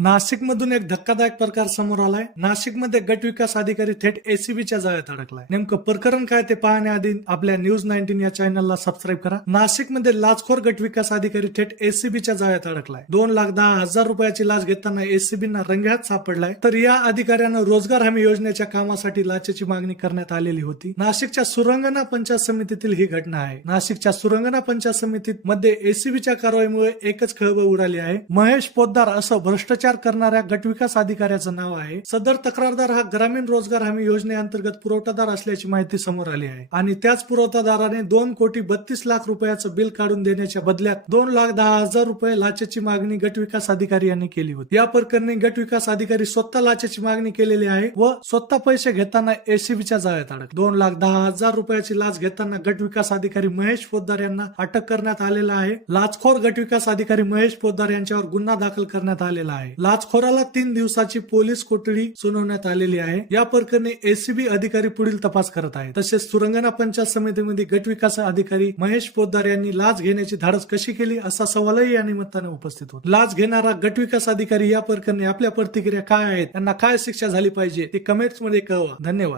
नाशिक मधून एक धक्कादायक प्रकार समोर आलाय. नाशिकमध्ये गट विकास अधिकारी थेट एसीबीच्या जाळ्यात अडकलाय. नेमकं प्रकरण काय ते पाहण्याआधी आपल्या न्यूज नाईन्टीन या चॅनलला सबस्क्राईब करा. नाशिकमध्ये लाचखोर गट विकास अधिकारी थेट एसीबीच्या जाळ्यात अडकलाय. दोन लाख दहा हजार रुपयाची लाच घेताना एसीबीना रंगहात सापडलाय. तर या अधिकाऱ्यानं रोजगार हमी योजनेच्या कामासाठी लाचेची मागणी करण्यात आलेली होती. नाशिकच्या सुरंगना पंचायत समितीतील ही घटना आहे. नाशिकच्या सुरंगणा पंचायत समितीत मध्ये एसीबीच्या कारवाईमुळे एकच खळबळ उडाली आहे. महेश पोद्दार असं भ्रष्टाचार करणाऱ्या गटविकास अधिकाऱ्याचं नाव आहे. सदर तक्रारदार हा ग्रामीण रोजगार हमी योजनेअंतर्गत पुरवठादार असल्याची माहिती समोर आली आहे. आणि त्याच पुरवठादाराने दोन कोटी बत्तीस लाख रुपयाचं बिल काढून देण्याच्या बदल्यात दोन लाख दहा हजार रुपये लाचेची मागणी गटविकास अधिकारी यांनी केली होती. या प्रकरणी गटविकास अधिकारी स्वतः लाचेची मागणी केलेली आहे व स्वतः पैसे घेताना एसीबीच्या जाळ्यात अडक दोन लाख दहा हजार रुपयाची लाच घेताना गटविकास अधिकारी महेश पोद्दार यांना अटक करण्यात आलेला आहे. लाचखोर गटविकास अधिकारी महेश पोद्दार यांच्यावर गुन्हा दाखल करण्यात आलेला आहे. लाचखोराला तीन दिवसाची पोलीस कोठडी सुनावण्यात आलेली आहे. या प्रकरणी एसीबी अधिकारी पुढील तपास करत आहे तसेच सुरंगणा पंचायत समितीमध्ये गटविकास अधिकारी महेश पोद्दार यांनी लाच घेण्याची धाडस कशी केली असा सवालही या निमित्ताने उपस्थित होता. लाच घेणारा गटविकास अधिकारी या प्रकरणी आपल्या प्रतिक्रिया काय आहेत? त्यांना काय शिक्षा झाली पाहिजे? ते कमेंट्समध्ये कळवा. धन्यवाद.